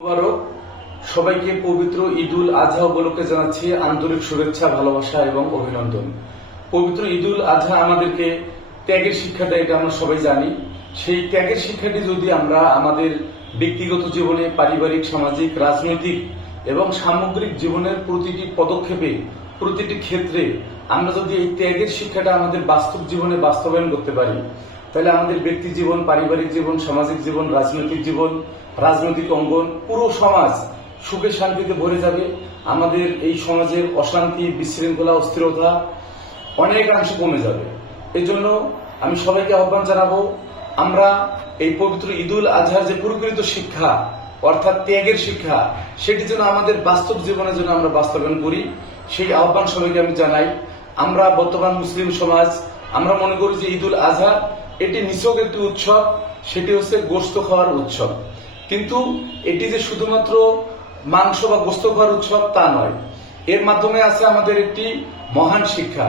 মুবারক। সবাইকে পবিত্র ঈদুল আজহা উপলক্ষে জানাচ্ছি আন্তরিক শুভেচ্ছা, ভালোবাসা এবং অভিনন্দন। পবিত্র ঈদুল আজহা আমাদেরকে ত্যাগের শিক্ষা দেয়, এটা আমরা সবাই জানি। সেই ত্যাগের শিক্ষাটি যদি আমরা আমাদের ব্যক্তিগত জীবনে, পারিবারিক, সামাজিক, রাজনৈতিক এবং সামগ্রিক জীবনের প্রতিটি পদক্ষেপে, প্রতিটি ক্ষেত্রে আমরা যদি এই ত্যাগের শিক্ষাটা আমাদের বাস্তব জীবনে বাস্তবায়ন করতে পারি, তাহলে আমাদের ব্যক্তি জীবন, পারিবারিক জীবন, সামাজিক জীবন, রাজনৈতিক জীবন, রাজনৈতিক অঙ্গন, পুরো সমাজ সুখে শান্তিতে ভরে যাবে। আমাদের এই সমাজের অশান্তি, বিশৃঙ্খলা, অস্থিরতা অনেকাংশে কমে যাবে। এই জন্য আমি সবাইকে আহ্বান জানাবো, আমরা এই পবিত্র ঈদুল আজহার যে প্রকৃত শিক্ষা, অর্থাৎ ত্যাগের শিক্ষা, সেটি যেন আমাদের বাস্তব জীবনে যেন আমরা বাস্তবায়ন করি, সেই আহ্বান সবাইকে আমি জানাই। আমরা বর্তমান মুসলিম সমাজ, আমরা মনে করি যে ঈদুল আজহা এটি নিছক একটি উৎসব, সেটি হচ্ছে গোশত খাওয়ার উৎসব। কিন্তু এটি যে শুধুমাত্র মাংস বা গোশত খাওয়ার উৎসব তা নয়, এর মাধ্যমে আছে আমাদের একটি মহান শিক্ষা।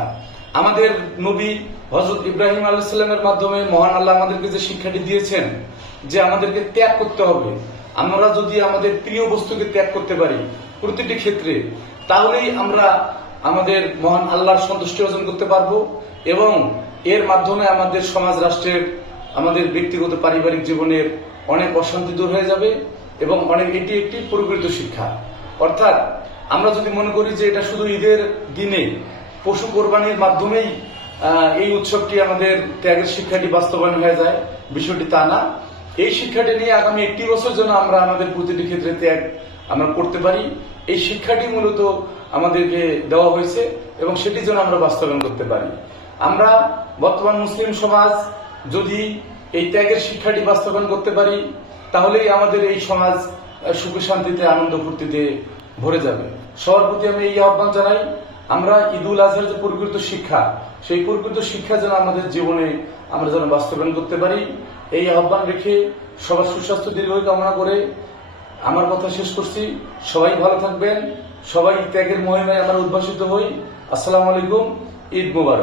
আমাদের নবী হযরত ইব্রাহিম আলাইহিস সালামের মাধ্যমে মহান আল্লাহ আমাদেরকে যে শিক্ষাটি দিয়েছেন, যে আমাদেরকে ত্যাগ করতে হবে। আমরা যদি আমাদের প্রিয় বস্তুকে ত্যাগ করতে পারি প্রতিটি ক্ষেত্রে, তাহলেই আমরা আমাদের মহান আল্লাহর সন্তুষ্টি অর্জন করতে পারবো এবং এর মাধ্যমে আমাদের সমাজ, রাষ্ট্রের, আমাদের ব্যক্তিগত পারিবারিক জীবনের অনেক অশান্তি দূর হয়ে যাবে এবং এটি একটি প্রকৃত শিক্ষা। অর্থাৎ আমরা যদি মনে করি যে এটা শুধু ঈদের দিনে পশু কোরবানির মাধ্যমেই এই উৎসবটি, আমাদের ত্যাগের শিক্ষাটি বাস্তবায়ন হয়ে যায়, বিষয়টি তা না। এই শিক্ষাটি নিয়ে আগামী 1 বছর যেন আমরা আমাদের প্রতিটি ক্ষেত্রে ত্যাগ আমরা করতে পারি, এই শিক্ষাটি মূলত আমাদেরকে দেওয়া হয়েছে এবং সেটি যেন আমরা বাস্তবায়ন করতে পারি। আমরা বর্তমান মুসলিম সমাজ যদি এই ত্যাগের শিক্ষাটি বাস্তবায়ন করতে পারি, তাহলেই আমাদের এই সমাজ সুখে শান্তিতে, আনন্দ ফুর্তিতে ভরে যাবে। সবার প্রতি আমি এই আহ্বান জানাই, আমরা ঈদুল আজহার যে প্রকৃত শিক্ষা, সেই প্রকৃত শিক্ষা যেন আমাদের জীবনে আমরা যেন বাস্তবায়ন করতে পারি, এই আহ্বান রেখে সবার সুস্বাস্থ্য দীর্ঘায়ু কামনা করে আমার কথা শেষ করছি। সবাই ভালো থাকবেন, সবাই ত্যাগের মহিমায় আমরা উদ্ভাসিত হই। আসসালামু আলাইকুম, ঈদ মুবারক।